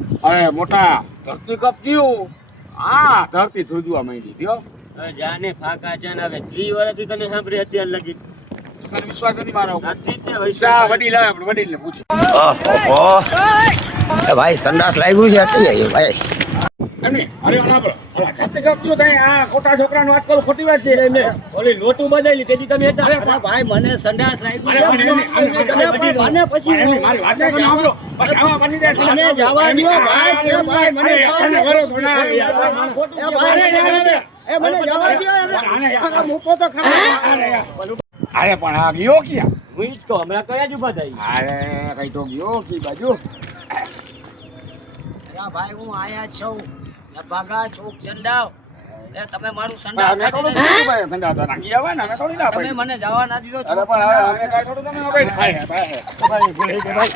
અરે મોટા ધરતી કપચ્યું. હા ધરતી ધ્રુજવા માંડી થયો. જાને ફાકા છે ને હવે 3 વર્ષથી તને સાંભળી અત્યાર લગી તને વિશ્વાસ નથી મારો ઉપર? નથી જ ને પૈસા વડીલ આવે આપણે વડીલને પૂછ. ભાઈ સંડાસ લાગ્યું છે અટી આવ્યો ભાઈ. એમની અરે સાંભળો ધરતી કપચ્યું તઈ આ ખોટા છોકરાનો વાત કરું ખોટી વાત છે. એને ઓલી લોટું બદલી તેથી તમે હતા. અરે અરે ભાઈ મને સંડાસ અરે રાખ્યું છે. મને પછી એમની મારી વાત તો સાંભળો. બસ આવા પછી દે. મને જવા દ્યો ભાઈ કે ભાઈ મને જવા દ્યો. કરો છો ના યાર. એ ભાઈ એ મને જવા દ્યો. અરે મૂકો તો ખરા. અરે પણ આ ગયો ક્યાં? હું ઈ જ કહું હમણાં કયા જ ઉભા થઈ. અરે કઈ તો ગયો કી બાજુ. અરે ભાઈ હું આયા છું લબાગા ચોક ચંડાવ એ તમે મારું સંડાસ અમે થોડું ભાઈ ઠંડા હતા નાખી આવે ને અમે થોડી ના તમે પડી. મને જવા ના દીધો અરે પણ હવે અમે કાંઈ થોડું તમે હવે ભાઈ ભાઈ ભાઈ